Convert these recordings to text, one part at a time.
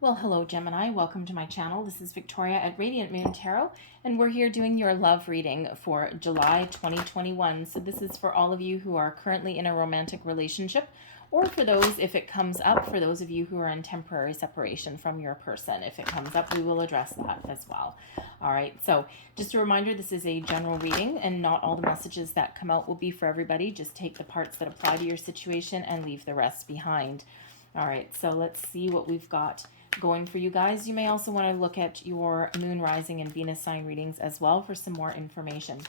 Well, hello Gemini, welcome to my channel. This is Victoria at Radiant Moon Tarot, and we're here doing your love reading for July 2021. So this is for all of you who are currently in a romantic relationship, or for those, if it comes up, for those of you who are in temporary separation from your person. If it comes up, we will address that as well. All right, so just a reminder, this is a general reading, and not all the messages that come out will be for everybody. Just take the parts that apply to your situation and leave the rest behind. All right, so let's see what we've got going for you guys. You may also want to look at your moon, rising, and Venus sign readings as well for some more information.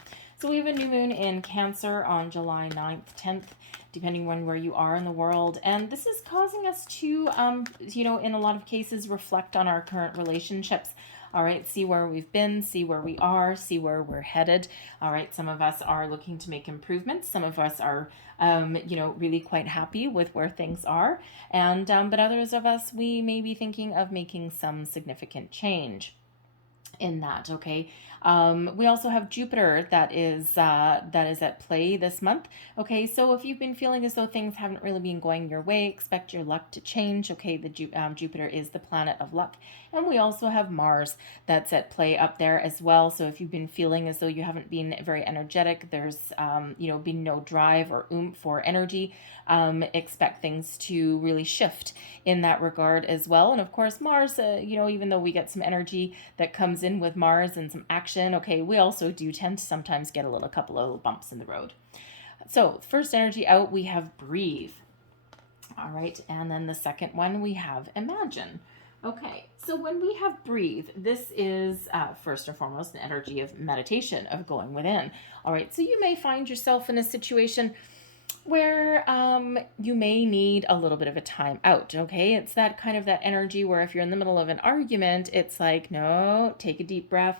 So we have a new moon in Cancer on July 9th, 10th, depending on where you are in the world. And this is causing us to, in a lot of cases, reflect on our current relationships. All right, see where we've been, see where we are, see where we're headed. All right, some of us are looking to make improvements. Some of us are, really quite happy with where things are. And but others of us, we may be thinking of making some significant change in that. Okay, we also have Jupiter that is at play this month. Okay, so if you've been feeling as though things haven't really been going your way, expect your luck to change. Okay, the Jupiter is the planet of luck, and we also have Mars that's at play up there as well. So if you've been feeling as though you haven't been very energetic, there's been no drive or oomph or energy, expect things to really shift in that regard as well. And of course, Mars, even though we get some energy that comes in with Mars and some action, okay, we also do tend to sometimes get a couple of little bumps in the road. So first energy out, we have breathe. All right, and then the second one, we have imagine. Okay, so when we have breathe, this is first and foremost an energy of meditation, of going within. All right, so you may find yourself in a situation where you may need a little bit of a time out. Okay, it's that kind of that energy where if you're in the middle of an argument, it's like, no, take a deep breath,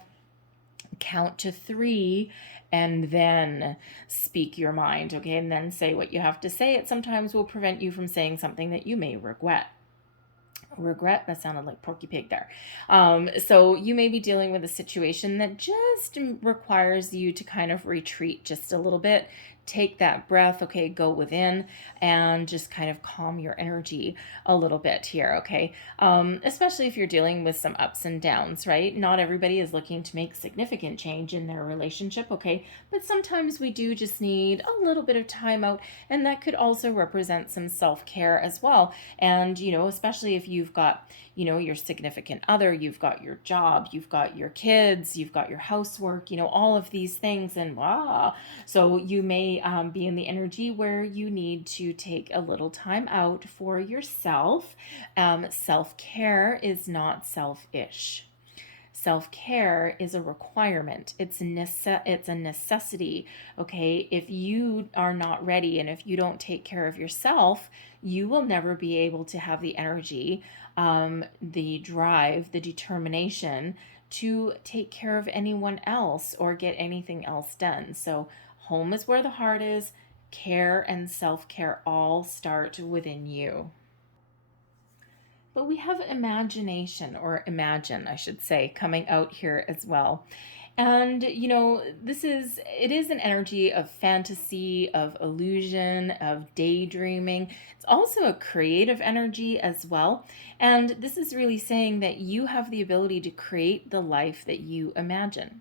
count to 3, and then speak your mind. Okay, and then say what you have to say. It sometimes will prevent you from saying something that you may regret. That sounded like Porky Pig there. So you may be dealing with a situation that just requires you to kind of retreat just a little bit, take that breath, okay, go within and just kind of calm your energy a little bit here, okay? Especially if you're dealing with some ups and downs, right? Not everybody is looking to make significant change in their relationship, okay? But sometimes we do just need a little bit of time out, and that could also represent some self-care as well. And, especially if you've got, your significant other, you've got your job, you've got your kids, you've got your housework, all of these things. And so you may be in the energy where you need to take a little time out for yourself. Self-care is not selfish. Self-care is a requirement. It's a necessity. Okay, if you are not ready and if you don't take care of yourself, you will never be able to have the energy, the drive, the determination to take care of anyone else or get anything else done. So home is where the heart is. Care and self-care all start within you. But we have imagination, or imagine, I should say, coming out here as well. And, it is an energy of fantasy, of illusion, of daydreaming. It's also a creative energy as well. And this is really saying that you have the ability to create the life that you imagine.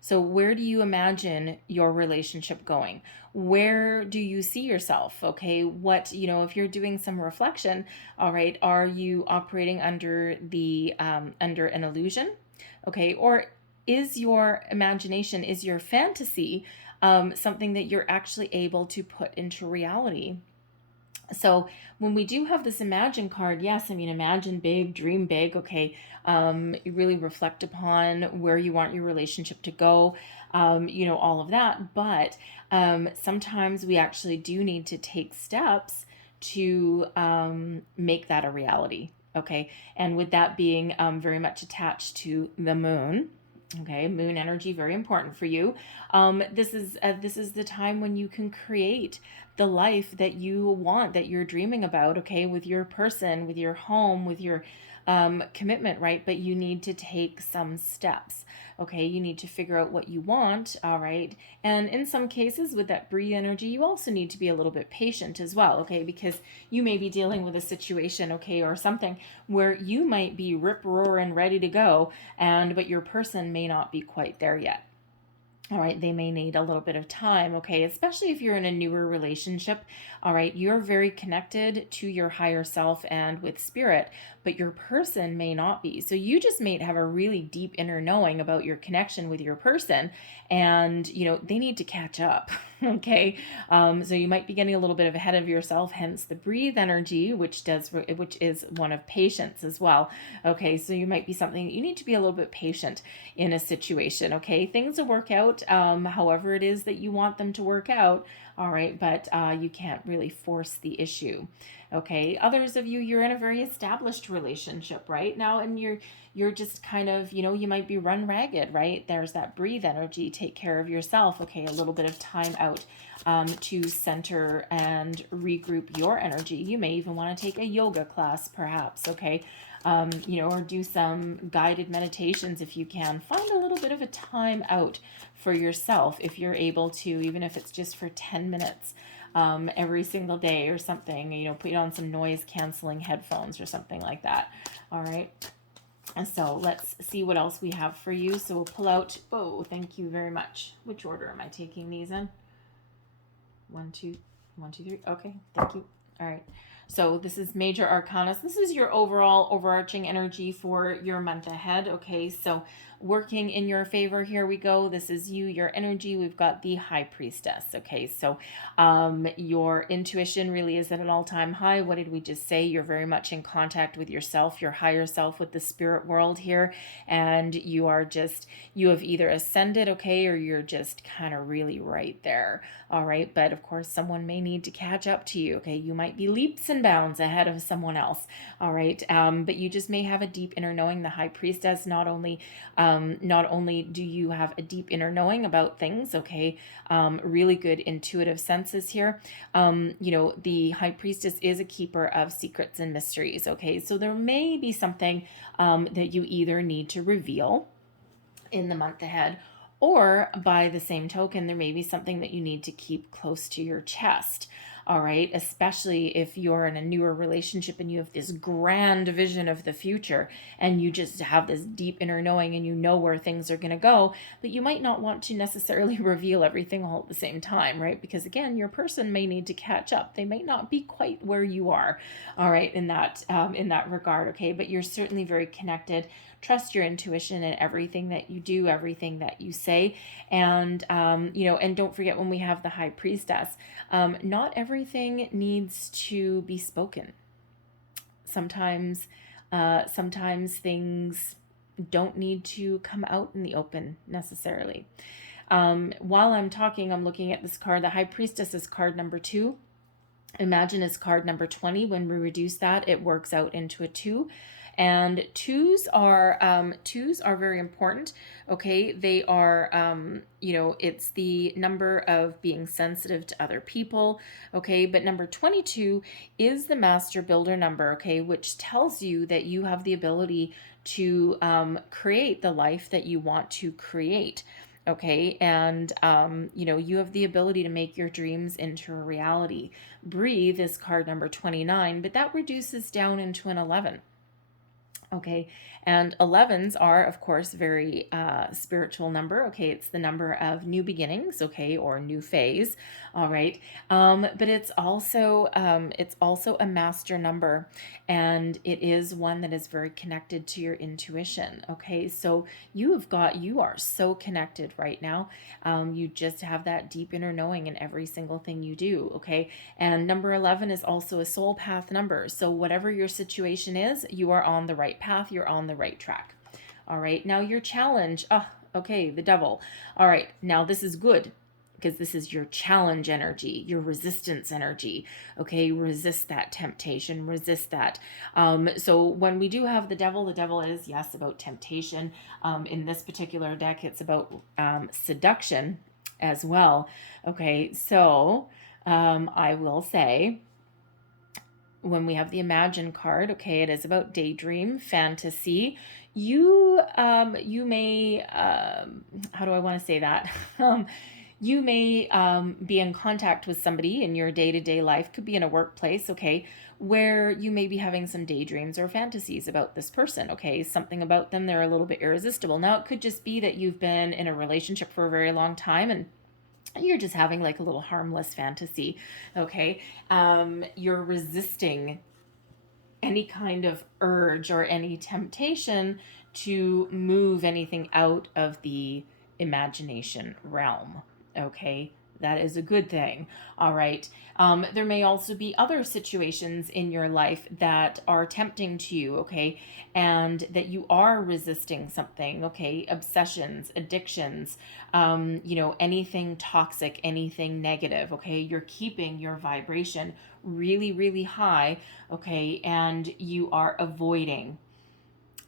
So where do you imagine your relationship going? Where do you see yourself? Okay, if you're doing some reflection, all right, are you operating under an illusion? Okay, or is your imagination, is your fantasy something that you're actually able to put into reality? So when we do have this imagine card, yes, imagine big, dream big, okay, you really reflect upon where you want your relationship to go, all of that. But sometimes we actually do need to take steps to make that a reality, okay? And with that being very much attached to the moon, okay, moon energy, very important for you. This is the time when you can create the life that you want, that you're dreaming about, okay, with your person, with your home, with your commitment, right? But you need to take some steps. Okay, you need to figure out what you want, all right? And in some cases with that breathe energy, you also need to be a little bit patient as well, okay? Because you may be dealing with a situation, okay, or something where you might be rip roaring ready to go, but your person may not be quite there yet. All right, they may need a little bit of time, okay, especially if you're in a newer relationship. All right, you're very connected to your higher self and with spirit, but your person may not be. So you just may have a really deep inner knowing about your connection with your person, and they need to catch up. Okay, so you might be getting a little bit ahead of yourself, hence the breathe energy, which is one of patience as well. Okay, so you might be something that you need to be a little bit patient in a situation. Okay, things will work out however it is that you want them to work out. All right, but you can't really force the issue. Okay, others of you, you're in a very established relationship right now, and you're just kind of, you might be run ragged, right? There's that breathe energy, take care of yourself. Okay, a little bit of time out to center and regroup your energy. You may even want to take a yoga class, perhaps. Okay, or do some guided meditations if you can. Find a little bit of a time out for yourself if you're able to, even if it's just for 10 minutes every single day or something. Put on some noise canceling headphones or something like that. All right. And so let's see what else we have for you. So we'll pull out, oh, thank you very much. Which order am I taking these in? 1, 2, 1, 2, 3. Okay, thank you. All right. So this is Major Arcana. This is your overall overarching energy for your month ahead. Okay, so working in your favor, here we go. This is you, your energy. We've got the High Priestess. Okay, so your intuition really is at an all-time high. What did we just say? You're very much in contact with yourself, your higher self, with the spirit world here, and you have either ascended, okay, or you're just kind of really right there. All right, but of course someone may need to catch up to you. Okay, you might be leaps and bounds ahead of someone else. All right, but you just may have a deep inner knowing. The High Priestess, not only do you have a deep inner knowing about things, okay, really good intuitive senses here. The High Priestess is a keeper of secrets and mysteries. Okay, so there may be something that you either need to reveal in the month ahead, or by the same token, there may be something that you need to keep close to your chest. All right, especially if you're in a newer relationship and you have this grand vision of the future and you just have this deep inner knowing and you know where things are going to go, but you might not want to necessarily reveal everything all at the same time, right? Because again, your person may need to catch up. They may not be quite where you are, all right, in that regard, okay? But you're certainly very connected. Trust your intuition in everything that you do, everything that you say. And, and don't forget, when we have the High Priestess, not everything needs to be spoken. Sometimes things don't need to come out in the open necessarily. While I'm talking, I'm looking at this card. The High Priestess is card number 2. Imagine it's card number 20. When we reduce that, it works out into a 2. And twos are very important. Okay, they are it's the number of being sensitive to other people. Okay, but number 22 is the master builder number. Okay, which tells you that you have the ability to create the life that you want to create. Okay, and you have the ability to make your dreams into a reality. Breathe is card number 29, but that reduces down into an 11. Okay, and 11s are, of course, very spiritual number. Okay, it's the number of new beginnings, okay, or new phase. All right, but it's also a master number, and it is one that is very connected to your intuition. Okay, so you are so connected right now. You just have that deep inner knowing in every single thing you do. Okay, and number 11 is also a soul path number. So whatever your situation is, you are on the right path. You're on the right track. All right, now your challenge. Okay, the Devil. All right, now this is good, because this is your challenge energy, your resistance energy. Okay, resist that temptation, resist that. So when we do have the Devil is, yes, about temptation. In this particular deck, it's about seduction as well. Okay, so I will say, when we have the Imagine card, okay, it is about daydream, fantasy. You may, how do I want to say that? You may be in contact with somebody in your day-to-day life, could be in a workplace, okay, where you may be having some daydreams or fantasies about this person, okay, something about them, they're a little bit irresistible. Now, it could just be that you've been in a relationship for a very long time and you're just having like a little harmless fantasy, okay? You're resisting any kind of urge or any temptation to move anything out of the imagination realm, okay? That is a good thing. All right. There may also be other situations in your life that are tempting to you, okay? And that you are resisting something, okay? Obsessions, addictions, anything toxic, anything negative, okay? You're keeping your vibration really, really high, okay? And you are avoiding,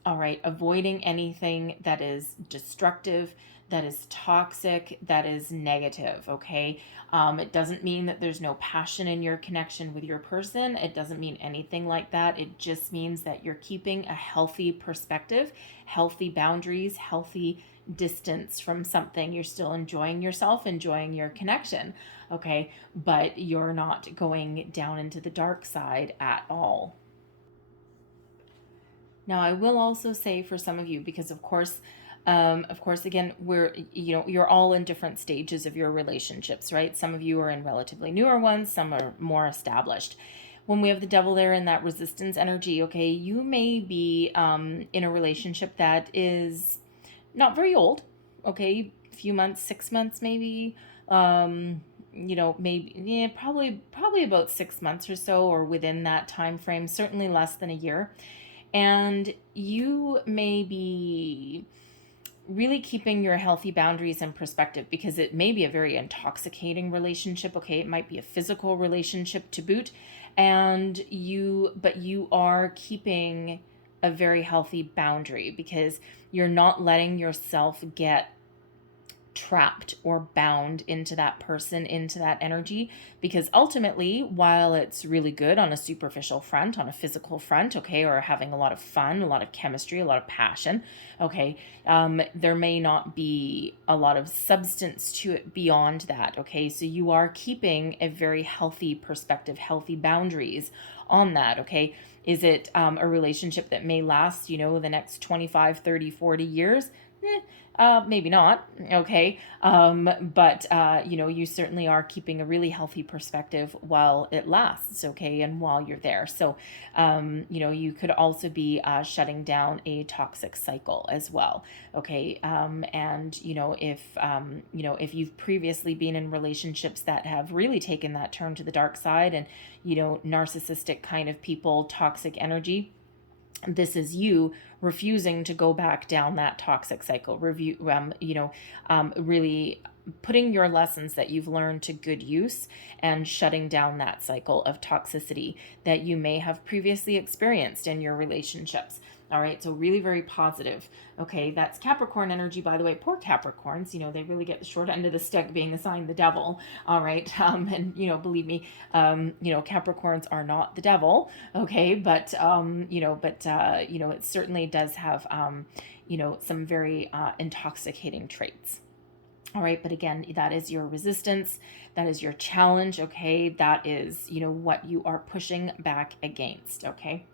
all right, avoiding anything that is destructive, that is toxic, that is negative, okay? It doesn't mean that there's no passion in your connection with your person. It doesn't mean anything like that. It just means that you're keeping a healthy perspective, healthy boundaries, healthy distance from something. You're still enjoying yourself, enjoying your connection, okay? But you're not going down into the dark side at all. Now, I will also say for some of you, because of course, again, you're all in different stages of your relationships, right? Some of you are in relatively newer ones, some are more established. When we have the devil there in that resistance energy, okay, you may be in a relationship that is not very old, okay, a few months, 6 months maybe, maybe, yeah, probably about 6 months or so, or within that time frame, certainly less than a year. And you may be really keeping your healthy boundaries in perspective, because it may be a very intoxicating relationship, okay? It might be a physical relationship to boot, but you are keeping a very healthy boundary because you're not letting yourself get trapped or bound into that person, into that energy, because ultimately, while it's really good on a superficial front, on a physical front, okay, or having a lot of fun, a lot of chemistry, a lot of passion, okay, there may not be a lot of substance to it beyond that, okay? So you are keeping a very healthy perspective, healthy boundaries on that, okay? Is it a relationship that may last, the next 25, 30, 40 years? Maybe not, okay? But you certainly are keeping a really healthy perspective while it lasts, okay? And while you're there. So, you could also be shutting down a toxic cycle as well, okay? If you've previously been in relationships that have really taken that turn to the dark side and, narcissistic kind of people, toxic energy, this is you refusing to go back down that toxic cycle. Really putting your lessons that you've learned to good use and shutting down that cycle of toxicity that you may have previously experienced in your relationships. All right, so really very positive. Okay, that's Capricorn energy, by the way. Poor Capricorns, they really get the short end of the stick being assigned the devil. All right, and believe me, Capricorns are not the devil. Okay, but it certainly does have some very intoxicating traits. All right, but again, that is your resistance, that is your challenge, okay? That is, what you are pushing back against, okay?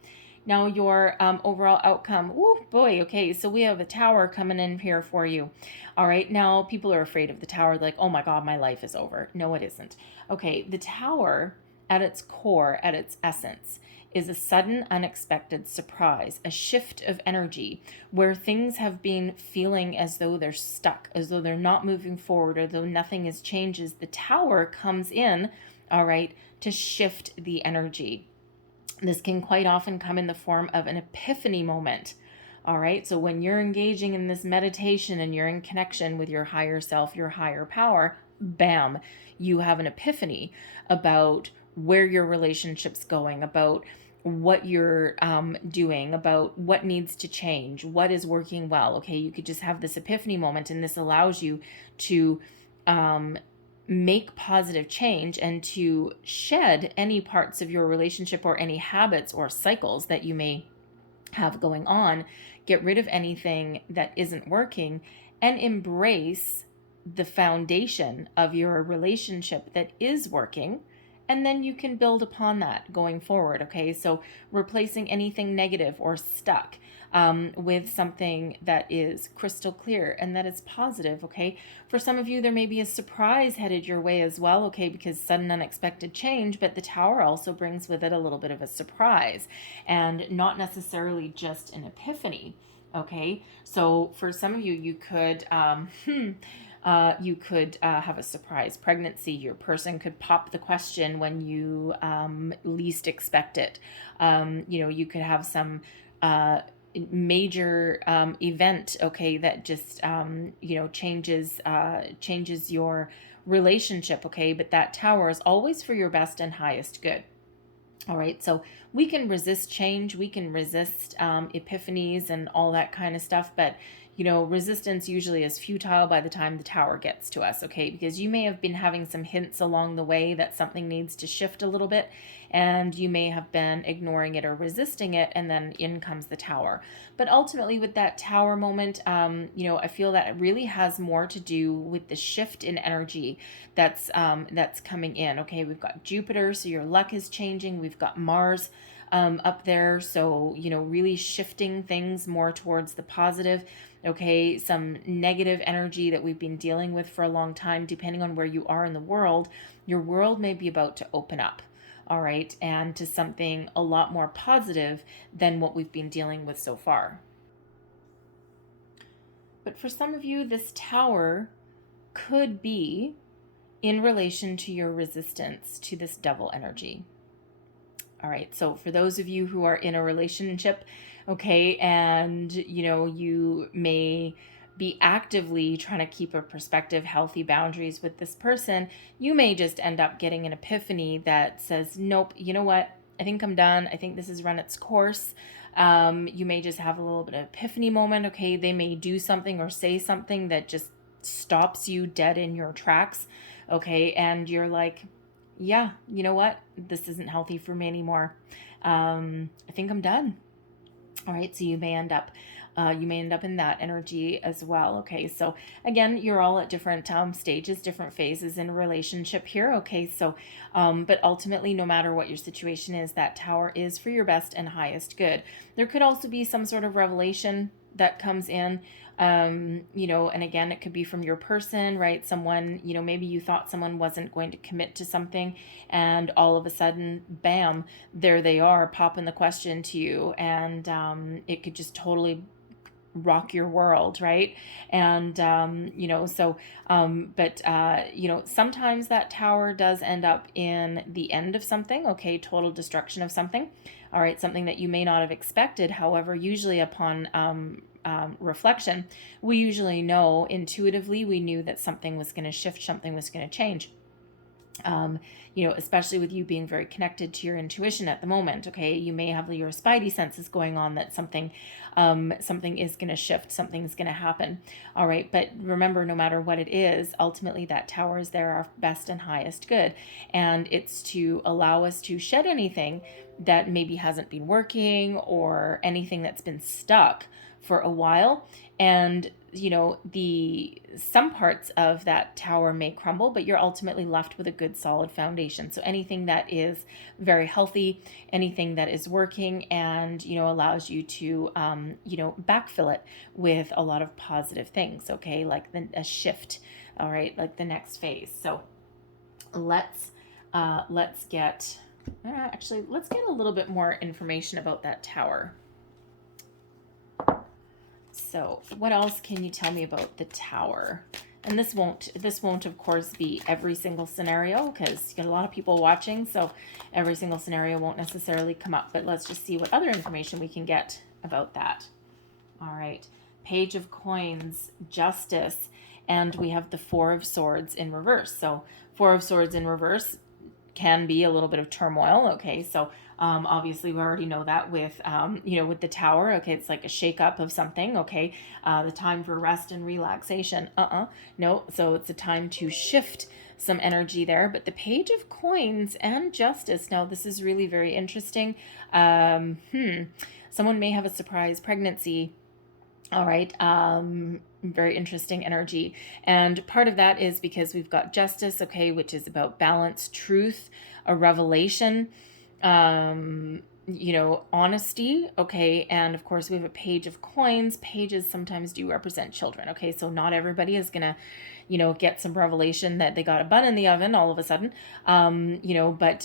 Now your overall outcome, oh boy, okay, so we have a tower coming in here for you. All right, now people are afraid of the tower, like, oh my God, my life is over. No, it isn't. Okay, the tower at its core, at its essence, is a sudden, unexpected surprise, a shift of energy where things have been feeling as though they're stuck, as though they're not moving forward, or though nothing has changes. The tower comes in, all right, to shift the energy. This can quite often come in the form of an epiphany moment. All right, so when you're engaging in this meditation and you're in connection with your higher self, your higher power, bam, you have an epiphany about where your relationship's going, about what you're doing, about what needs to change, what is working well. Okay, you could just have this epiphany moment, and this allows you to make positive change and to shed any parts of your relationship or any habits or cycles that you may have going on, get rid of anything that isn't working, and embrace the foundation of your relationship that is working. And then you can build upon that going forward. Okay, so replacing anything negative or stuck with something that is crystal clear and that is positive. Okay, for some of you, there may be a surprise headed your way as well. Okay, because sudden unexpected change, but the Tower also brings with it a little bit of a surprise and not necessarily just an epiphany. Okay, so for some of you, you could have a surprise pregnancy. Your person could pop the question when you least expect it. You could have some major event, okay, that just changes your relationship, okay. But that Tower is always for your best and highest good. All right, so we can resist change, we can resist epiphanies and all that kind of stuff, but resistance usually is futile by the time the Tower gets to us, okay? Because you may have been having some hints along the way that something needs to shift a little bit, and you may have been ignoring it or resisting it, and then in comes the Tower. But ultimately, with that Tower moment, I feel that it really has more to do with the shift in energy that's coming in, okay? We've got Jupiter, so your luck is changing. We've got Mars up there, so really shifting things more towards the positive. Okay, some negative energy that we've been dealing with for a long time, depending on where you are in the world, your world may be about to open up, all right, and to something a lot more positive than what we've been dealing with so far. But for some of you, this Tower could be in relation to your resistance to this Devil energy. All right, so for those of you who are in a relationship, okay, and you may be actively trying to keep a perspective, healthy boundaries with this person, you may just end up getting an epiphany that says, nope, you know what, I think I'm done. I think this has run its course. You may just have a little bit of epiphany moment, okay? They may do something or say something that just stops you dead in your tracks, okay? And you're like, yeah, you know what? This isn't healthy for me anymore. I think I'm done. All right, so you may end up in that energy as well. Okay, so again, you're all at different stages, different phases in a relationship here. Okay, so but ultimately, no matter what your situation is, that Tower is for your best and highest good. There could also be some sort of revelation that comes in. And again, it could be from your person, right? Someone, maybe you thought someone wasn't going to commit to something, and all of a sudden, bam, there they are, popping the question to you, and it could just totally rock your world, right? And sometimes that Tower does end up in the end of something, okay, total destruction of something, all right, something that you may not have expected. However, usually upon reflection, we usually know intuitively, we knew that something was going to shift, something was going to change. Especially with you being very connected to your intuition at the moment, okay, you may have your spidey senses going on that something is going to shift, something's going to happen, all right. But remember, no matter what it is, ultimately that Tower is there, our best and highest good, and it's to allow us to shed anything that maybe hasn't been working or anything that's been stuck for a while. And some parts of that Tower may crumble, but you're ultimately left with a good solid foundation. So anything that is very healthy, anything that is working, and allows you to backfill it with a lot of positive things, okay, like a shift, all right, like the next phase. So let's get a little bit more information about that Tower. So what else can you tell me about the Tower? And this won't of course be every single scenario, because you got a lot of people watching, so every single scenario won't necessarily come up, but let's just see what other information we can get about that. All right, Page of Coins, Justice, and we have the Four of Swords in reverse. So Four of Swords in reverse can be a little bit of turmoil, okay? So Obviously, we already know that with, with the Tower. Okay, it's like a shakeup of something. Okay, the time for rest and relaxation. No. So it's a time to shift some energy there. But the Page of Coins and Justice. Now, this is really very interesting. Someone may have a surprise pregnancy. All right. Very interesting energy. And part of that is because we've got Justice, okay, which is about balance, truth, a revelation, honesty, okay. And of course, we have a Page of Coins. Pages sometimes do represent children, okay. So not everybody is going to, get some revelation that they got a bun in the oven all of a sudden, but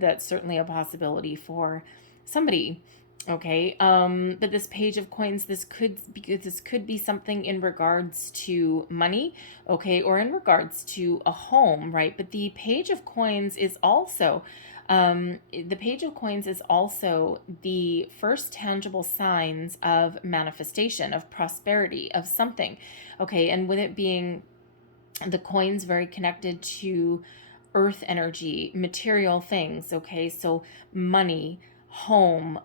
that's certainly a possibility for somebody. Okay, but this Page of Coins, this could be something in regards to money, okay, or in regards to a home, right? But the Page of Coins is also, the first tangible signs of manifestation, of prosperity, of something, okay, and with it being the coins very connected to earth energy, material things, okay, so money, home,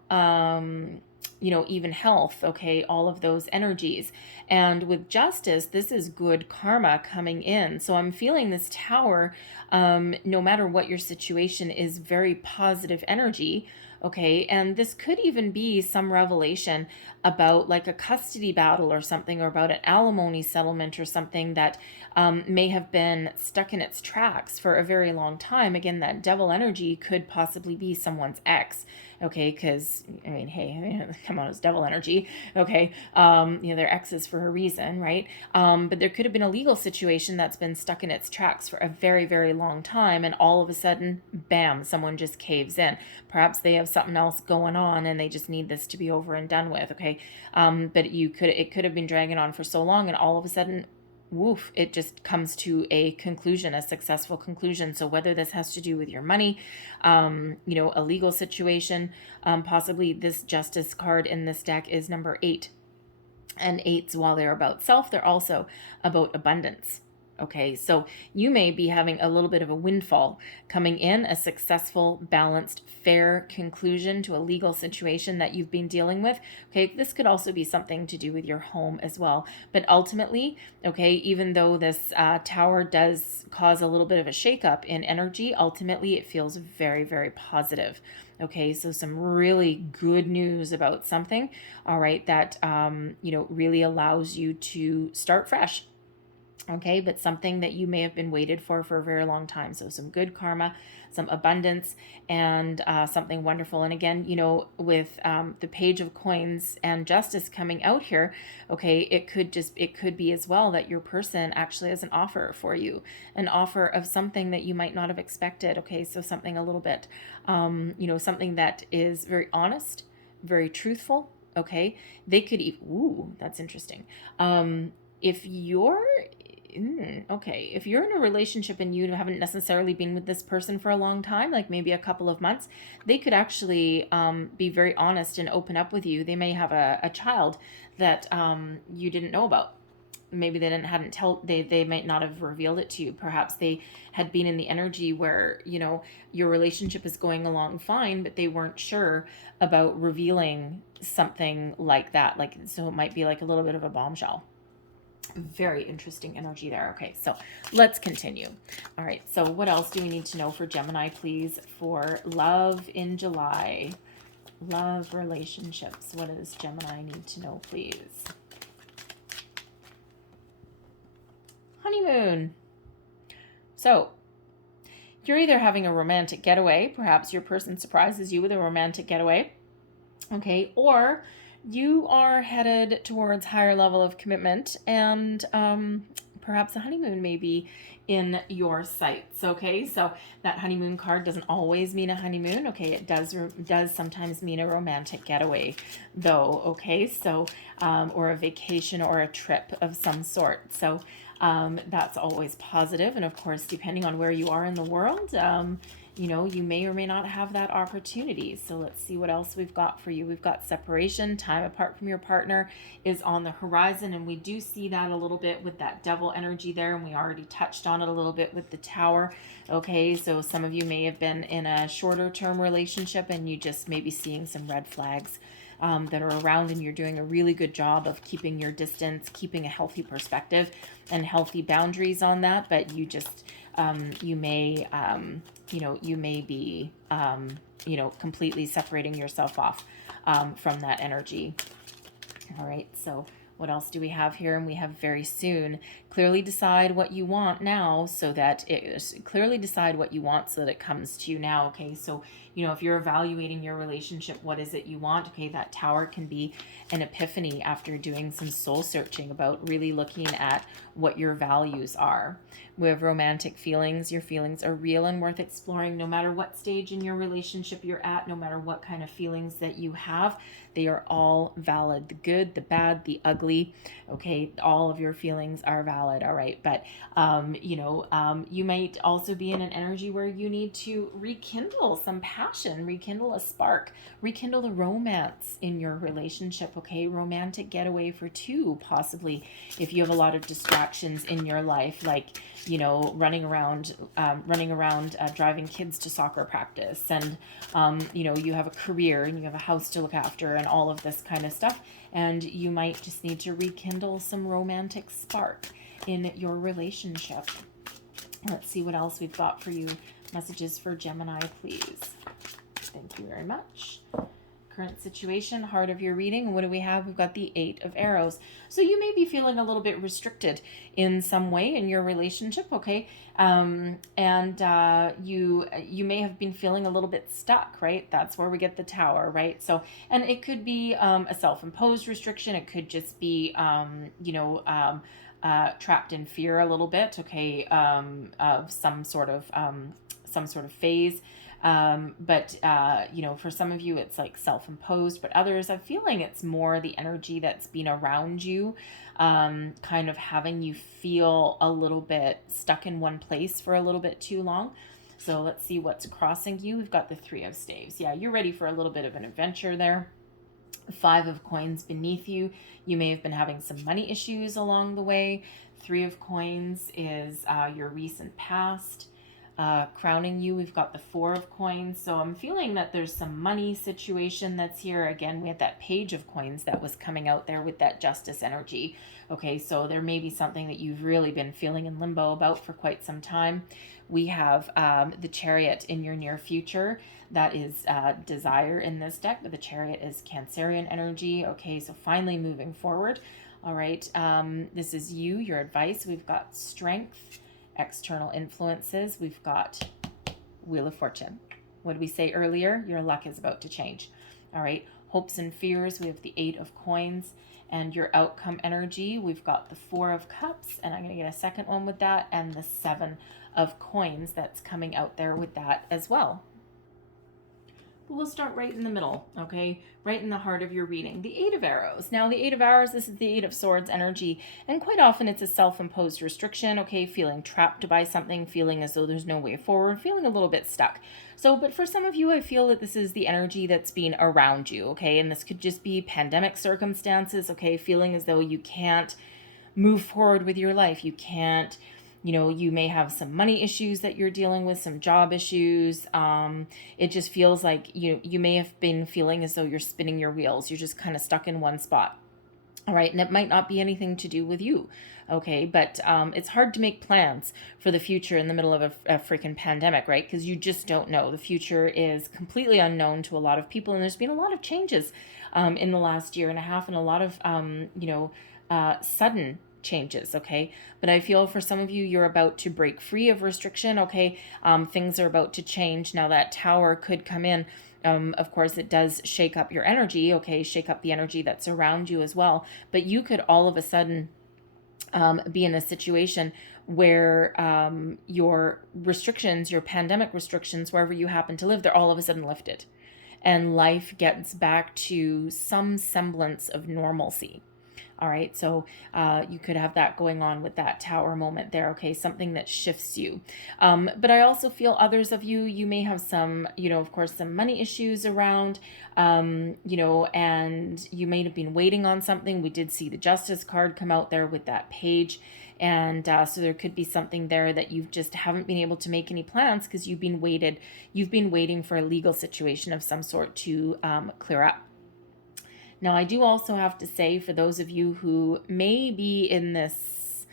even health, okay, all of those energies. And with Justice, this is good karma coming in. So I'm feeling this Tower, no matter what your situation, is very positive energy. Okay, and this could even be some revelation about like a custody battle or something, or about an alimony settlement or something that may have been stuck in its tracks for a very long time. Again, that Devil energy could possibly be someone's ex. Okay, because I mean, hey, come on, it's Devil energy. Okay, they're exes for a reason, right? But there could have been a legal situation that's been stuck in its tracks for a very, very long time, and all of a sudden, bam, someone just caves in. Perhaps they have something else going on, and they just need this to be over and done with. Okay, but it could have been dragging on for so long, and all of a sudden, woof, it just comes to a conclusion, a successful conclusion. So whether this has to do with your money, a legal situation, possibly this Justice card in this deck is number 8. And 8s, while they're about self, they're also about abundance. Okay, so you may be having a little bit of a windfall coming in, a successful, balanced, fair conclusion to a legal situation that you've been dealing with. Okay, this could also be something to do with your home as well. But ultimately, okay, even though this Tower does cause a little bit of a shakeup in energy, ultimately it feels very, very positive. Okay, so some really good news about something, all right, that, really allows you to start fresh. Okay, but something that you may have been waited for a very long time. So some good karma, some abundance, and something wonderful. And again, with the Page of Coins and Justice coming out here, okay, it could be as well that your person actually has an offer for you, an offer of something that you might not have expected. Okay, so something a little bit, something that is very honest, very truthful. Okay, they could even, ooh, that's interesting. If you're if you're in a relationship and you haven't necessarily been with this person for a long time, like maybe a couple of months, they could actually be very honest and open up with you. They may have a child that you didn't know about. Maybe they might not have revealed it to you. Perhaps they had been in the energy where, your relationship is going along fine, but they weren't sure about revealing something like that. Like, so it might be like a little bit of a bombshell. Very interesting energy there. Okay, so let's continue. All right, so what else do we need to know for Gemini, please, for love in July? Love, relationships. What does Gemini need to know, please? Honeymoon. So you're either having a romantic getaway, perhaps your person surprises you with a romantic getaway, okay, or you are headed towards higher level of commitment, and perhaps a honeymoon may be in your sights. Okay, so that honeymoon card doesn't always mean a honeymoon. Okay, it does sometimes mean a romantic getaway, though. Okay, so or a vacation or a trip of some sort. So that's always positive. And of course, depending on where you are in the world, you know, you may or may not have that opportunity. So let's see what else we've got for you. We've got separation, time apart from your partner is on the horizon, and we do see that a little bit with that devil energy there, and we already touched on it a little bit with the tower. Okay, so some of you may have been in a shorter term relationship and you just may be seeing some red flags that are around, and you're doing a really good job of keeping your distance, keeping a healthy perspective and healthy boundaries on that. But you just, you may, you may be, completely separating yourself off from that energy. All right, so what else do we have here? And we have very soon. Clearly decide what you want now so that it comes to you now. Okay, so, you know, if you're evaluating your relationship, what is it you want? Okay, that tower can be an epiphany after doing some soul searching about really looking at what your values are. We have romantic feelings. Your feelings are real and worth exploring no matter what stage in your relationship you're at, no matter what kind of feelings that you have. They are all valid. The good, the bad, the ugly. Okay, all of your feelings are valid. All right, but you might also be in an energy where you need to rekindle some passion, rekindle a spark, rekindle the romance in your relationship. Okay, romantic getaway for two, possibly, if you have a lot of distractions in your life, like, you know, running around driving kids to soccer practice, and you have a career and you have a house to look after and all of this kind of stuff, and you might just need to rekindle some romantic spark in your relationship. Let's see what else we've got for you. Messages for Gemini, please. Thank you very much. Current situation, heart of your reading. What do we have? We've got the 8 of Arrows. So you may be feeling a little bit restricted in some way in your relationship, okay? You may have been feeling a little bit stuck, right? That's where we get the Tower, right? So, and it could be a self-imposed restriction. It could just be, trapped in fear a little bit, okay, of some sort of phase. For some of you, it's like self-imposed, but others, I'm feeling it's more the energy that's been around you, kind of having you feel a little bit stuck in one place for a little bit too long. So let's see what's crossing you. We've got the 3 of Staves. Yeah, you're ready for a little bit of an adventure there. 5 of Coins beneath you. You may have been having some money issues along the way. 3 of Coins is your recent past. Crowning you, we've got the 4 of Coins. So I'm feeling that there's some money situation that's here. Again, we had that Page of Coins that was coming out there with that Justice energy. Okay, so there may be something that you've really been feeling in limbo about for quite some time. We have the Chariot in your near future. That is desire in this deck, but the Chariot is Cancerian energy. Okay, so finally moving forward. All right, this is you, your advice. We've got Strength, external influences. We've got Wheel of Fortune. What did we say earlier? Your luck is about to change. All right, hopes and fears. We have the 8 of Coins. And your outcome energy, we've got the 4 of Cups, and I'm going to get a second one with that, and the 7 of Coins that's coming out there with that as well. But we'll start right in the middle, okay? Right in the heart of your reading. The 8 of Arrows. Now, the 8 of Arrows, this is the 8 of Swords energy, and quite often it's a self-imposed restriction, okay? Feeling trapped by something, feeling as though there's no way forward, feeling a little bit stuck. So, but for some of you, I feel that this is the energy that's been around you, okay? And this could just be pandemic circumstances, okay? Feeling as though you can't move forward with your life. You can't, you may have some money issues that you're dealing with, some job issues. It just feels like you may have been feeling as though you're spinning your wheels. You're just kind of stuck in one spot. All right, and it might not be anything to do with you, okay? But it's hard to make plans for the future in the middle of a freaking pandemic, right? Because you just don't know. The future is completely unknown to a lot of people, and there's been a lot of changes in the last year and a half, and a lot of, sudden changes, okay? But I feel for some of you, you're about to break free of restriction, okay? Things are about to change. Now that Tower could come in. Of course, it does shake up your energy, okay? Shake up the energy that's around you as well. But you could all of a sudden be in a situation where your restrictions, your pandemic restrictions, wherever you happen to live, they're all of a sudden lifted. And life gets back to some semblance of normalcy. All right, so you could have that going on with that Tower moment there, okay? Something that shifts you. But I also feel others of you, you may have some, of course, some money issues around, and you may have been waiting on something. We did see the Justice card come out there with that page. And so there could be something there that you just haven't been able to make any plans because you've been waiting for a legal situation of some sort to clear up. Now, I do also have to say, for those of you who may be in this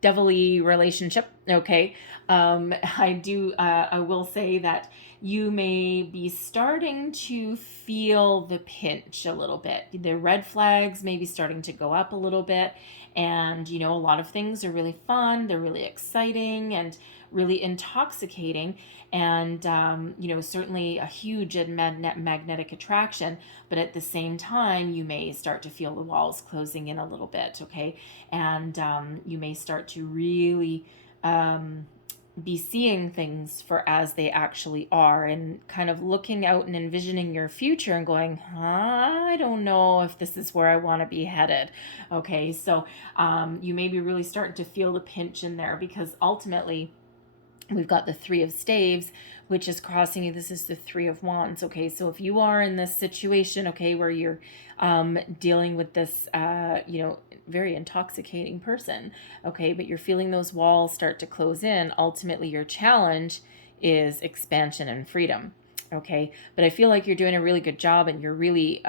devilly relationship, okay, I will say that you may be starting to feel the pinch a little bit. The red flags may be starting to go up a little bit. And, a lot of things are really fun. They're really exciting and really intoxicating. And, certainly a huge magnetic attraction. But at the same time, you may start to feel the walls closing in a little bit, okay? And you may start to really be seeing things for as they actually are, and kind of looking out and envisioning your future and going, I don't know if this is where I want to be headed. Okay, so you may be really starting to feel the pinch in there, because ultimately we've got the Three of Staves, which is crossing you. This is the Three of Wands. Okay, so if you are in this situation, okay, where you're dealing with this, very intoxicating person, okay, but you're feeling those walls start to close in, ultimately your challenge is expansion and freedom. Okay, but I feel like you're doing a really good job, and you're really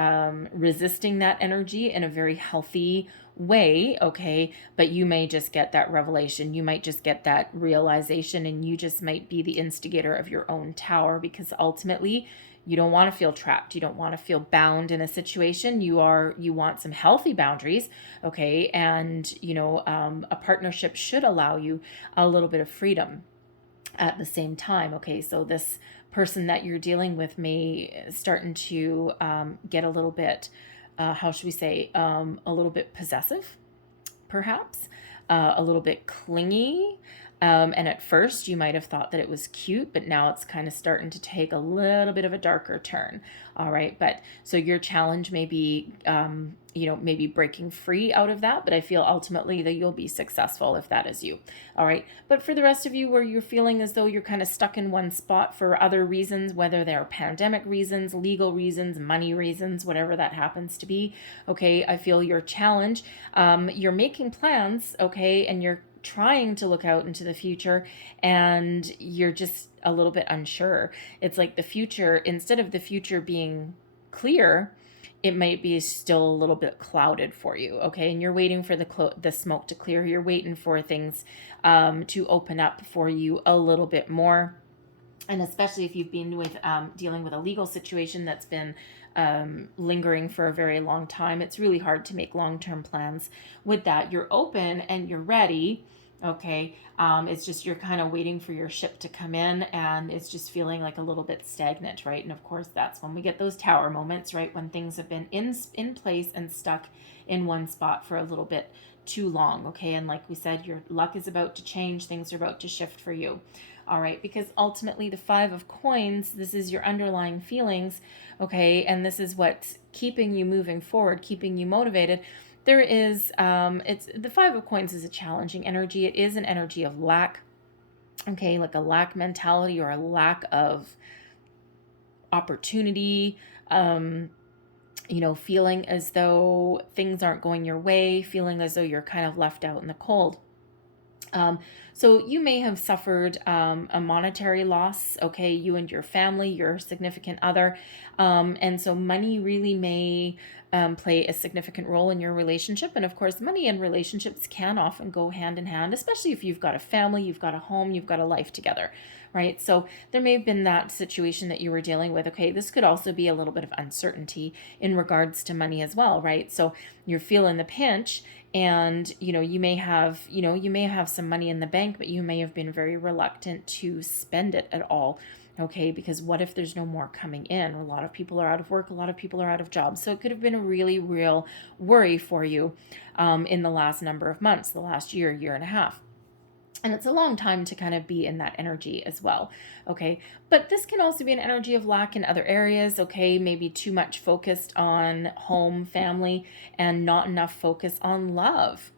resisting that energy in a very healthy way, okay? But you may just get that revelation, you might just get that realization, and you just might be the instigator of your own tower, because ultimately you don't want to feel trapped. You don't want to feel bound in a situation. You want some healthy boundaries, okay? And, a partnership should allow you a little bit of freedom at the same time, okay? So this person that you're dealing with may starting to get a little bit, how should we say, a little bit possessive, perhaps, a little bit clingy. And at first you might have thought that it was cute, but now it's kind of starting to take a little bit of a darker turn. All right. But so your challenge may be, maybe breaking free out of that, but I feel ultimately that you'll be successful if that is you. All right. But for the rest of you, where you're feeling as though you're kind of stuck in one spot for other reasons, whether they're pandemic reasons, legal reasons, money reasons, whatever that happens to be. Okay. I feel your challenge, you're making plans. Okay. And you're trying to look out into the future, and you're just a little bit unsure. It's like the future, instead of the future being clear, it might be still a little bit clouded for you, okay? And you're waiting for the smoke to clear. You're waiting for things to open up for you a little bit more. And especially if you've been with dealing with a legal situation that's been lingering for a very long time, it's really hard to make long-term plans with that. You're open and you're ready, okay? It's just you're kind of waiting for your ship to come in, and it's just feeling like a little bit stagnant, right? And of course, that's when we get those tower moments, right? When things have been in place and stuck in one spot for a little bit too long, okay? And like we said, your luck is about to change. Things are about to shift for you. All right, because ultimately the Five of Coins, this is your underlying feelings, okay? And this is what's keeping you moving forward, keeping you motivated. There is, it's the Five of Coins is a challenging energy. It is an energy of lack, okay? Like a lack mentality, or a lack of opportunity, feeling as though things aren't going your way, feeling as though you're kind of left out in the cold. So you may have suffered a monetary loss, okay, you and your family, your significant other. And so money really may play a significant role in your relationship. And of course, money and relationships can often go hand in hand, especially if you've got a family, you've got a home, you've got a life together, right? So there may have been that situation that you were dealing with. Okay, this could also be a little bit of uncertainty in regards to money as well, right? So you're feeling the pinch, and you may have some money in the bank, but you may have been very reluctant to spend it at all, okay? Because what if there's no more coming in? A lot of people are out of work, a lot of people are out of jobs, so it could have been a really real worry for you in the last number of months, the last year and a half. And it's a long time to kind of be in that energy as well. Okay. But this can also be an energy of lack in other areas. Okay. Maybe too much focused on home, family, and not enough focus on love.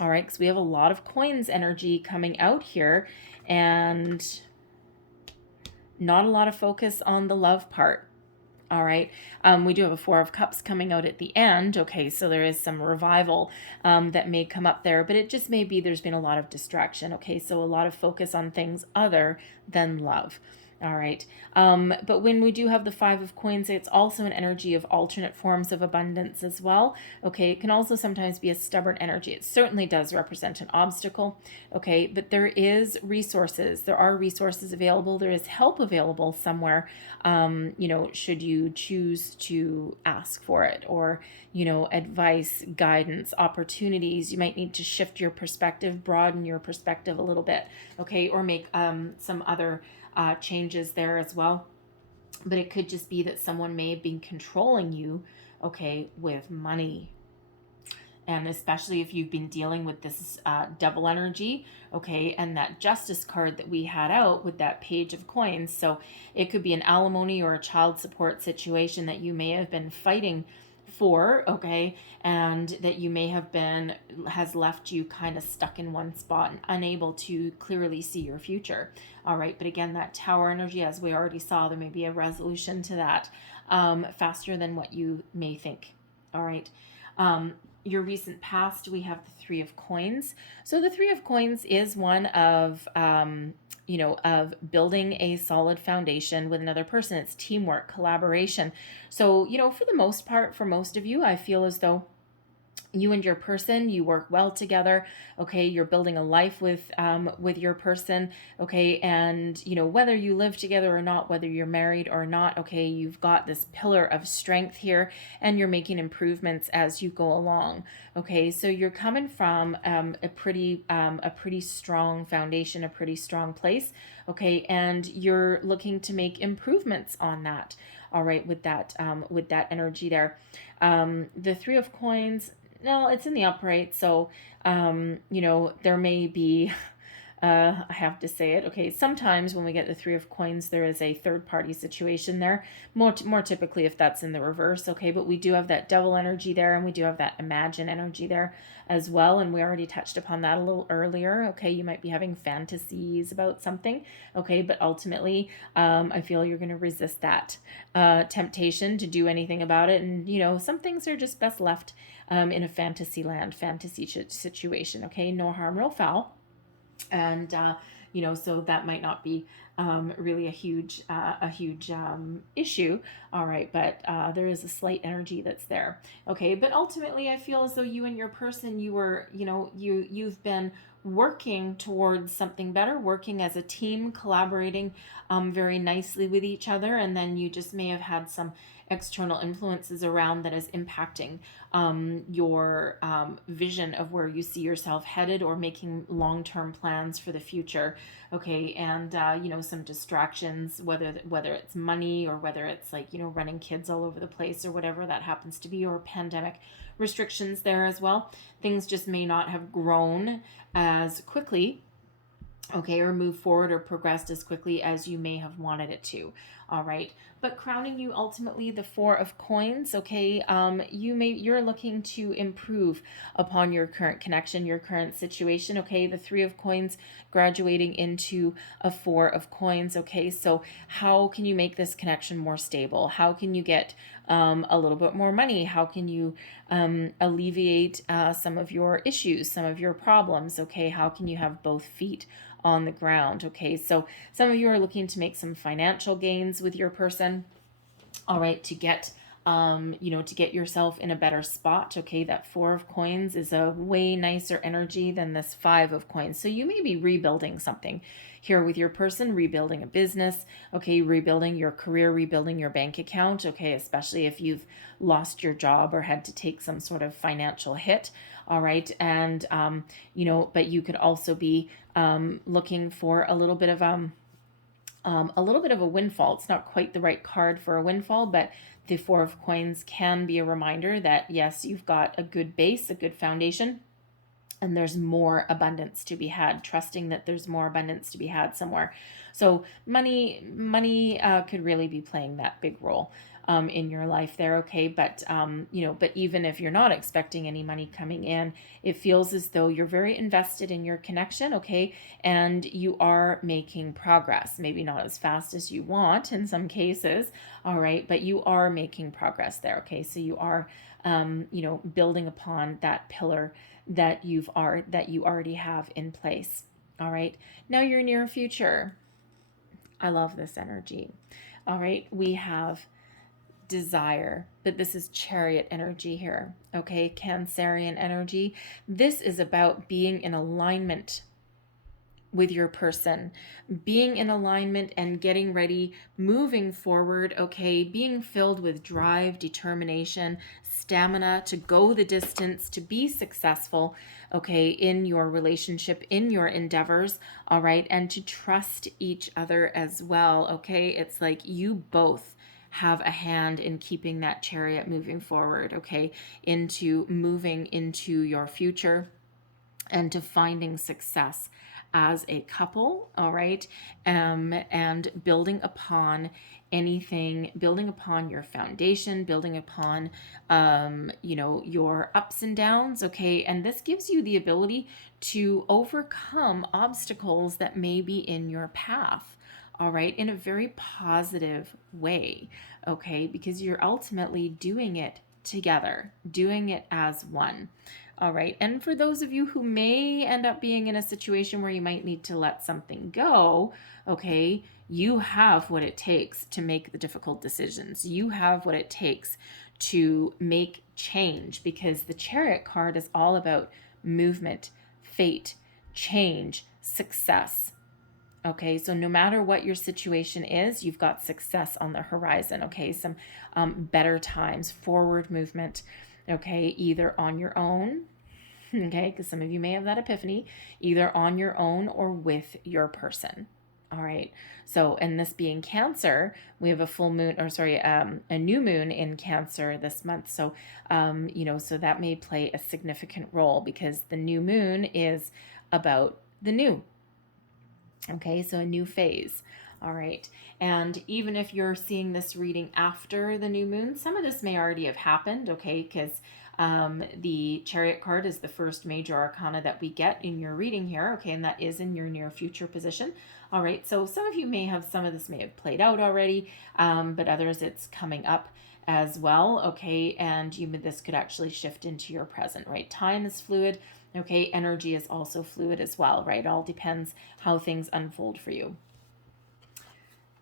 All right. Because we have a lot of coins energy coming out here and not a lot of focus on the love part. All right. We do have a Four of Cups coming out at the end. Okay, so there is some revival that may come up there, but it just may be there's been a lot of distraction. Okay, so a lot of focus on things other than love. All right. But when we do have the Five of Coins, it's also an energy of alternate forms of abundance as well. Okay. It can also sometimes be a stubborn energy. It certainly does represent an obstacle. Okay. But there is resources. There are resources available. There is help available somewhere, should you choose to ask for it, or, advice, guidance, opportunities. You might need to shift your perspective, broaden your perspective a little bit. Okay. Or make some other changes there as well. But it could just be that someone may have been controlling you, okay, with money. And especially if you've been dealing with this double energy, okay, and that justice card that we had out with that Page of Coins. So it could be an alimony or a child support situation that you may have been fighting for, okay, and that you may have been, has left you kind of stuck in one spot and unable to clearly see your future. All right, but again, that Tower energy, as we already saw, there may be a resolution to that faster than what you may think. All right. Your recent past, we have the Three of Coins. So the Three of Coins is one of, of building a solid foundation with another person. It's teamwork, collaboration. So, for the most part, for most of you, I feel as though you and your person, you work well together. Okay, you're building a life with your person. Okay, and whether you live together or not, whether you're married or not, okay, you've got this pillar of strength here, and you're making improvements as you go along. Okay, so you're coming from a pretty strong foundation, a pretty strong place. Okay, and you're looking to make improvements on that. All right, with that energy there. The Three of Coins. No, it's in the upright, so there may be I have to say it. Okay, sometimes when we get the Three of Coins, there is a third party situation there. More typically if that's in the reverse. Okay, but we do have that Devil energy there, and we do have that Imagine energy there as well. And we already touched upon that a little earlier. Okay, you might be having fantasies about something. Okay, but ultimately, I feel you're going to resist that temptation to do anything about it. And some things are just best left in a fantasy land, fantasy situation. Okay, no harm, no foul. And so that might not be really a huge issue. All right, but there is a slight energy that's there. Okay, but ultimately I feel as though you and your person, you've been working towards something better, working as a team, collaborating very nicely with each other, and then you just may have had some external influences around that is impacting your vision of where you see yourself headed, or making long-term plans for the future. Okay, and some distractions, whether it's money, or whether it's running kids all over the place, or whatever that happens to be, or pandemic restrictions there as well. Things just may not have grown as quickly, okay, or move forward or progressed as quickly as you may have wanted it to. All right, but crowning you ultimately the Four of Coins. Okay, you're looking to improve upon your current connection, your current situation. Okay, the Three of Coins graduating into a Four of Coins. Okay, so how can you make this connection more stable? How can you get a little bit more money? How can you alleviate some of your issues, some of your problems? Okay, how can you have both feet on the ground? Okay, so some of you are looking to make some financial gains with your person. All right, to get to get yourself in a better spot. Okay, that Four of Coins is a way nicer energy than this Five of Coins. So you may be rebuilding something here with your person, rebuilding a business, okay, rebuilding your career, rebuilding your bank account, okay, especially if you've lost your job or had to take some sort of financial hit. All right, and but you could also be looking for a little bit of a windfall. It's not quite the right card for a windfall, but the Four of Coins can be a reminder that yes, you've got a good base, a good foundation. and there's more abundance to be had, trusting that there's more abundance to be had somewhere. So money could really be playing that big role in your life there. Okay. But but even if you're not expecting any money coming in, it feels as though you're very invested in your connection. Okay. And you are making progress, maybe not as fast as you want in some cases. All right. But you are making progress there. Okay. So you are, building upon that pillar that you already have in place. All right. Now your near future. I love this energy. All right. We have desire, but this is chariot energy here. Okay. Cancerian energy. This is about being in alignment with your person, being in alignment and getting ready, moving forward, okay, being filled with drive, determination, stamina to go the distance, to be successful, okay, in your relationship, in your endeavors, all right, and to trust each other as well, okay? It's like you both have a hand in keeping that chariot moving forward, okay, into moving into your future and to finding success as a couple, all right, and building upon building upon your foundation, building upon, your ups and downs, okay, and this gives you the ability to overcome obstacles that may be in your path, all right, in a very positive way, okay, because you're ultimately doing it together, doing it as one. All right. And for those of you who may end up being in a situation where you might need to let something go, okay, you have what it takes to make the difficult decisions. You have what it takes to make change, because the Chariot card is all about movement, fate, change, success. Okay, so no matter what your situation is, you've got success on the horizon. Okay, some better times, forward movement. Okay, either on your own, okay, because some of you may have that epiphany, either on your own or with your person. All right, so, and this being Cancer, we have a full moon, or sorry, a new moon in Cancer this month. So, so that may play a significant role, because the new moon is about the new. Okay, so a new phase. All right. And even if you're seeing this reading after the new moon, some of this may already have happened, okay, because the Chariot card is the first major arcana that we get in your reading here, okay, and that is in your near future position. All right, so some of you may have, some of this may have played out already, but others it's coming up as well, okay, and this could actually shift into your present, right? Time is fluid, okay, energy is also fluid as well, right? All depends how things unfold for you.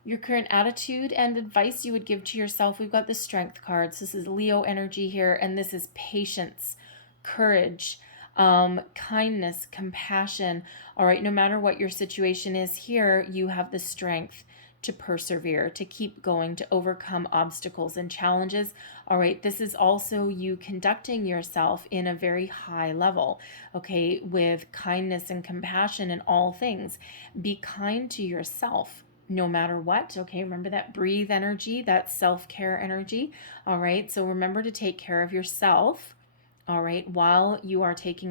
Your current attitude and advice you would give to yourself. We've got the Strength cards. This is Leo energy here, and this is patience, courage, kindness, compassion. All right, no matter what your situation is here, you have the strength to persevere, to keep going, to overcome obstacles and challenges. All right, this is also you conducting yourself in a very high level, okay, with kindness and compassion in all things. Be kind to yourself no matter what, okay? Remember that breathe energy, that self-care energy, all right? So remember to take care of yourself, all right, while you are taking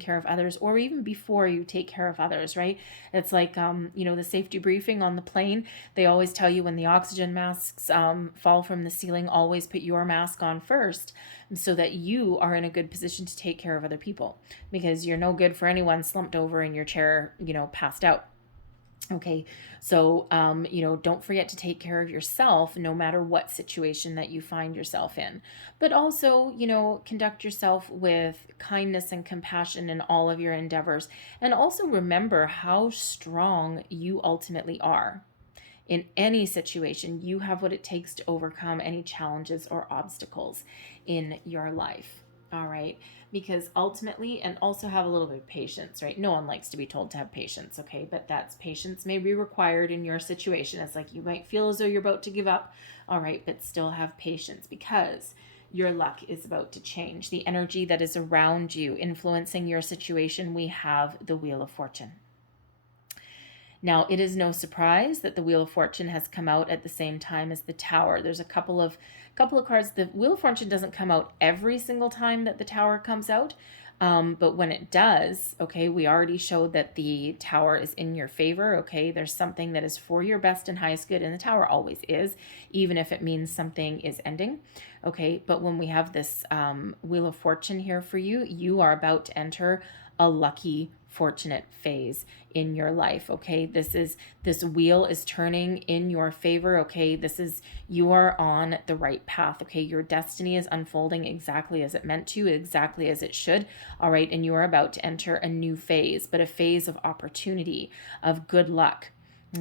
care of others, or even before you take care of others, right? It's like, the safety briefing on the plane, they always tell you when the oxygen masks fall from the ceiling, always put your mask on first, so that you are in a good position to take care of other people, because you're no good for anyone slumped over in your chair, passed out. Okay, so, don't forget to take care of yourself no matter what situation that you find yourself in. But also, conduct yourself with kindness and compassion in all of your endeavors. And also remember how strong you ultimately are. In any situation, you have what it takes to overcome any challenges or obstacles in your life. All right, because ultimately, and also have a little bit of patience, right? No one likes to be told to have patience, okay? But that's patience may be required in your situation. It's like you might feel as though you're about to give up, all right, but still have patience, because your luck is about to change. The energy that is around you influencing your situation, we have the Wheel of Fortune. Now, it is no surprise that the Wheel of Fortune has come out at the same time as the Tower. There's a couple of cards. The Wheel of Fortune doesn't come out every single time that the Tower comes out, But when it does, okay, we already showed that the Tower is in your favor, okay? There's something that is for your best and highest good, and the Tower always is, even if it means something is ending, okay? But when we have this Wheel of Fortune here for you, you are about to enter a lucky, fortunate phase in your life, okay? This wheel is turning in your favor, okay? You are on the right path, okay? Your destiny is unfolding exactly as it meant to, exactly as it should, all right? And you are about to enter a new phase, but a phase of opportunity, of good luck,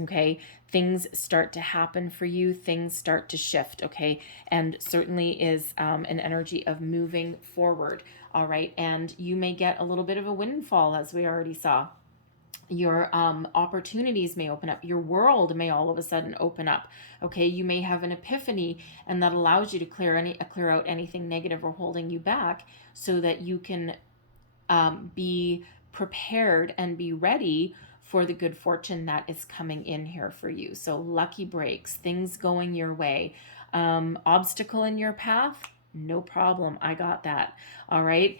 okay? Things start to happen for you, things start to shift, okay? And certainly is an energy of moving forward, all right? And you may get a little bit of a windfall, as we already saw. Your opportunities may open up. Your world may all of a sudden open up, okay? You may have an epiphany, and that allows you to clear out anything negative or holding you back, so that you can be prepared and be ready for the good fortune that is coming in here for you. So lucky breaks, things going your way, obstacle in your path, no problem, I got that. All right,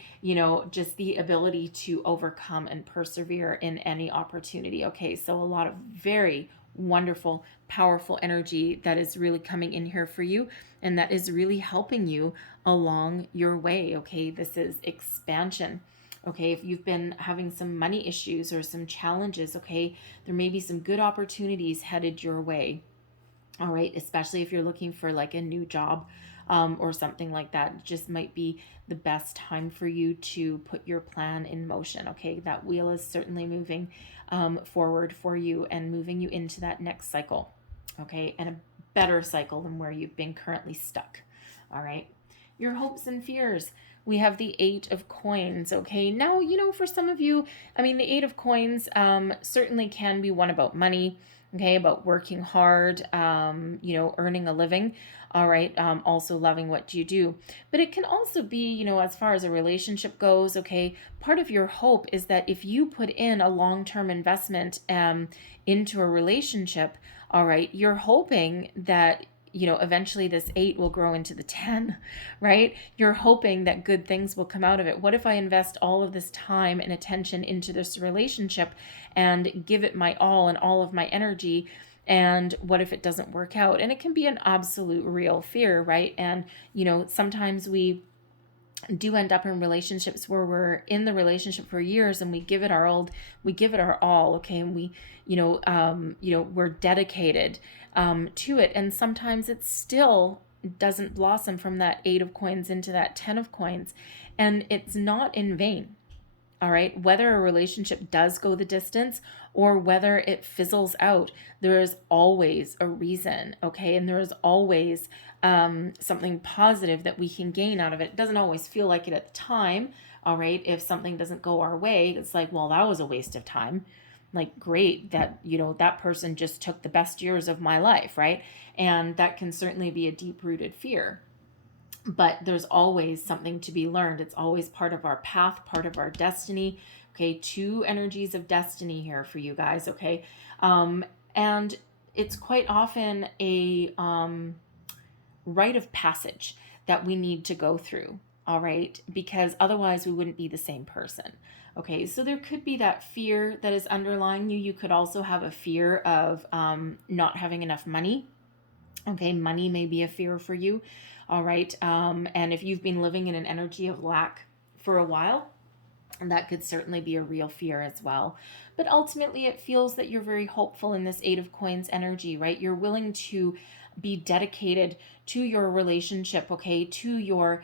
just the ability to overcome and persevere in any opportunity. Okay, so a lot of very wonderful, powerful energy that is really coming in here for you, and that is really helping you along your way. Okay, this is expansion. Okay, if you've been having some money issues or some challenges, okay, there may be some good opportunities headed your way. All right, especially if you're looking for like a new job or something like that. It just might be the best time for you to put your plan in motion. Okay, that wheel is certainly moving forward for you and moving you into that next cycle. Okay, and a better cycle than where you've been currently stuck. All right, your hopes and fears. We have the Eight of Coins. Okay, now, for some of you, I mean, the Eight of Coins certainly can be one about money, okay, about working hard, earning a living, all right, also loving what you do. But it can also be, as far as a relationship goes, okay, part of your hope is that if you put in a long-term investment into a relationship, all right, you're hoping that eventually this 8 will grow into the 10, right? You're hoping that good things will come out of it. What if I invest all of this time and attention into this relationship and give it my all and all of my energy? And what if it doesn't work out? And it can be an absolute real fear, right? And, sometimes we do end up in relationships where we're in the relationship for years and we give it our all, okay, and we're dedicated to it, and sometimes it still doesn't blossom from that 8 of Coins into that 10 of Coins, and it's not in vain. All right, whether a relationship does go the distance or whether it fizzles out, there is always a reason, okay? And there is always something positive that we can gain out of it. It doesn't always feel like it at the time, all right? If something doesn't go our way, it's like, well, that was a waste of time. Like, great, that, that person just took the best years of my life, right? And that can certainly be a deep-rooted fear. But there's always something to be learned. It's always part of our path, part of our destiny. Okay, 2 energies of destiny here for you guys, okay? And it's quite often a rite of passage that we need to go through, all right? Because otherwise we wouldn't be the same person. Okay, so there could be that fear that is underlying you. You could also have a fear of not having enough money. Okay, money may be a fear for you. All right. And if you've been living in an energy of lack for a while, that could certainly be a real fear as well. But ultimately, it feels that you're very hopeful in this 8 of Coins energy, right? You're willing to be dedicated to your relationship, okay, to your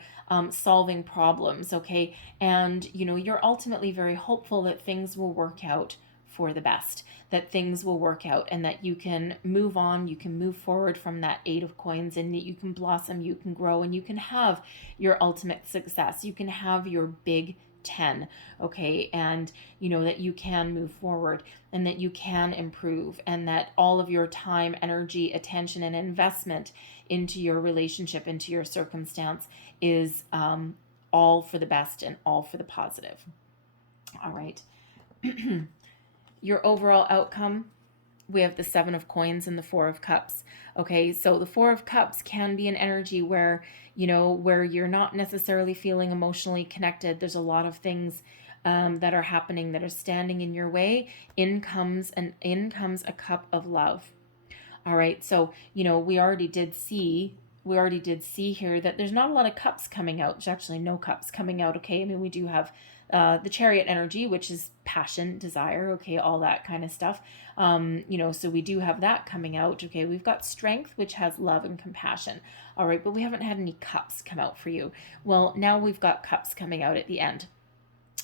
solving problems, okay? And, you're ultimately very hopeful that things will work out for the best, that things will work out, and that you can move on, you can move forward from that 8 of Coins, and that you can blossom, you can grow, and you can have your ultimate success. You can have your big 10, okay? And that you can move forward, and that you can improve, and that all of your time, energy, attention, and investment into your relationship, into your circumstance is all for the best and all for the positive. All right. Your overall outcome, we have the Seven of Coins and the Four of Cups. Okay, so the Four of Cups can be an energy where, where you're not necessarily feeling emotionally connected. There's a lot of things that are happening that are standing in your way. In comes a cup of love. All right, so we already did see here that there's not a lot of cups coming out. There's actually no cups coming out. Okay, I mean, we do have the Chariot energy, which is passion, desire, okay, all that kind of stuff. So we do have that coming out. Okay, we've got Strength, which has love and compassion. All right, but we haven't had any cups come out for you. Well, now we've got cups coming out at the end.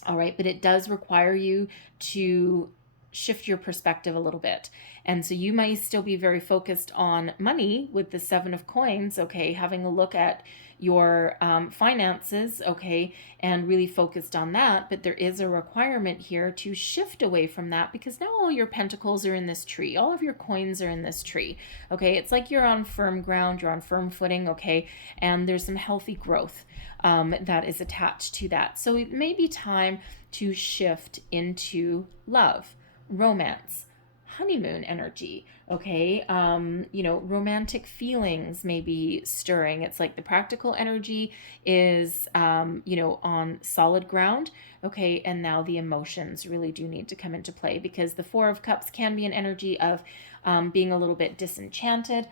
All right, but it does require you to shift your perspective a little bit. And so you might still be very focused on money with the Seven of Coins, okay, having a look at your finances, okay, and really focused on that. But there is a requirement here to shift away from that, because now all your pentacles are in this tree. All of your coins are in this tree, okay? It's like you're on firm ground, you're on firm footing, okay? And there's some healthy growth that is attached to that. So it may be time to shift into love, romance, honeymoon energy, okay? Romantic feelings may be stirring. It's like the practical energy is, on solid ground, okay? And now the emotions really do need to come into play, because the Four of Cups can be an energy of being a little bit disenchanted,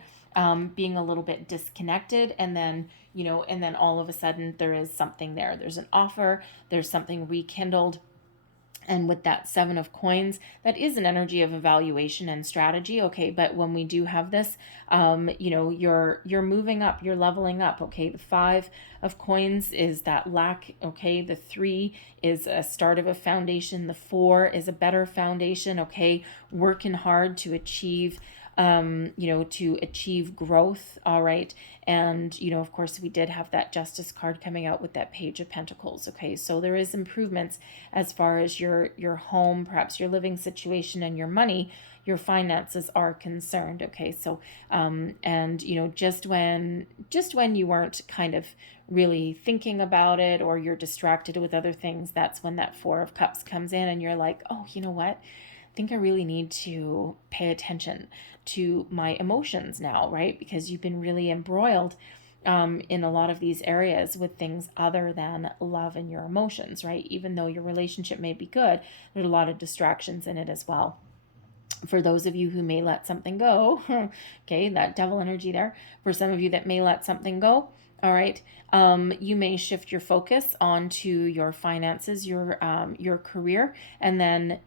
being a little bit disconnected, and then all of a sudden there is something there. There's an offer, there's something rekindled. And with that Seven of Coins, that is an energy of evaluation and strategy, okay? But when we do have this, you're moving up, you're leveling up, okay? The Five of Coins is that lack, okay? The 3 is a start of a foundation. The 4 is a better foundation, okay? Working hard to achieve growth, all right? And, of course, we did have that Justice card coming out with that Page of Pentacles, okay? So there is improvements as far as your home, perhaps your living situation, and your money, your finances are concerned, okay? So, just when you weren't kind of really thinking about it, or you're distracted with other things, that's when that Four of Cups comes in, and you're like, oh, you know what? I think I really need to pay attention to my emotions now, right? Because you've been really embroiled in a lot of these areas with things other than love and your emotions, right? Even though your relationship may be good, there's a lot of distractions in it as well. For those of you who may let something go, okay, that devil energy there. For some of you that may let something go, all right, you may shift your focus onto your finances, your career, and then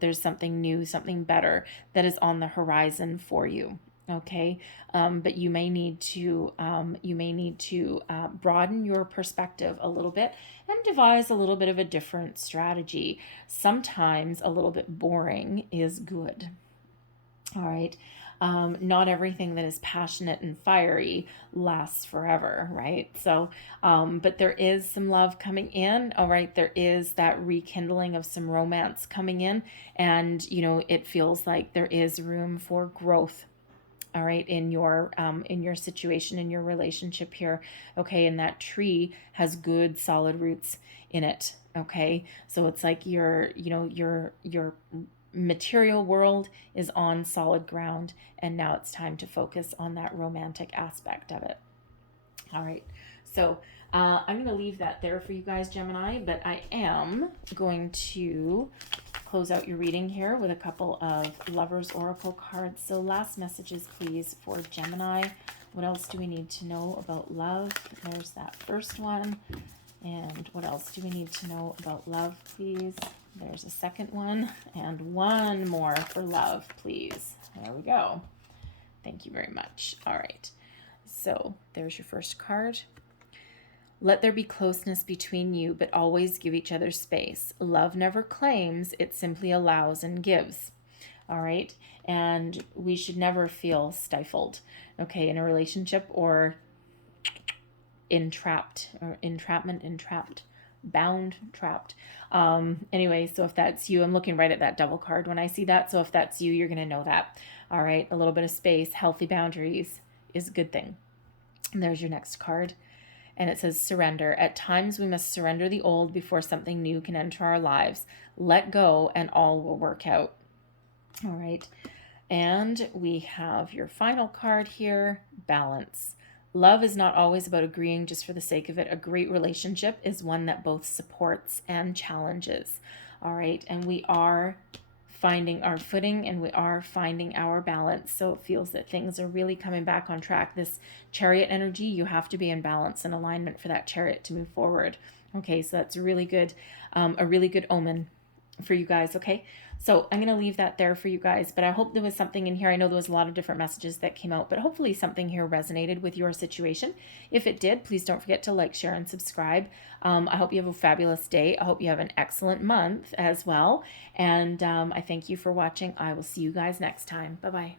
there's something new, something better that is on the horizon for you. Okay, but you may need to broaden your perspective a little bit and devise a little bit of a different strategy. Sometimes a little bit boring is good. All right. Not everything that is passionate and fiery lasts forever, right? So, but there is some love coming in, all right? There is that rekindling of some romance coming in, and, it feels like there is room for growth, all right, in your situation, in your relationship here, okay? And that tree has good, solid roots in it, okay? So it's like your material world is on solid ground, and now it's time to focus on that romantic aspect of it. All right, so I'm going to leave that there for you guys, Gemini, but I am going to close out your reading here with a couple of Lovers Oracle cards. So last messages, please, for Gemini. What else do we need to know about love? There's that first one. And what else do we need to know about love, please? There's a second one, and one more for love, please. There we go. Thank you very much. All right. So there's your first card. Let there be closeness between you, but always give each other space. Love never claims, it simply allows and gives. All right. And we should never feel stifled, okay, in a relationship, or entrapped, bound, trapped. Anyway, so if that's you, I'm looking right at that devil card when I see that. So if that's you, you're going to know that. All right. A little bit of space, healthy boundaries is a good thing. And there's your next card. And it says surrender. At times we must surrender the old before something new can enter our lives. Let go and all will work out. All right. And we have your final card here, balance. Love is not always about agreeing just for the sake of it. A great relationship is one that both supports and challenges. All right. And we are finding our footing and we are finding our balance. So it feels that things are really coming back on track. This Chariot energy, you have to be in balance and alignment for that Chariot to move forward. Okay. So that's really good. A really good omen for you guys. Okay. So I'm going to leave that there for you guys, but I hope there was something in here. I know there was a lot of different messages that came out, but hopefully something here resonated with your situation. If it did, please don't forget to like, share, and subscribe. I hope you have a fabulous day. I hope you have an excellent month as well. And I thank you for watching. I will see you guys next time. Bye-bye.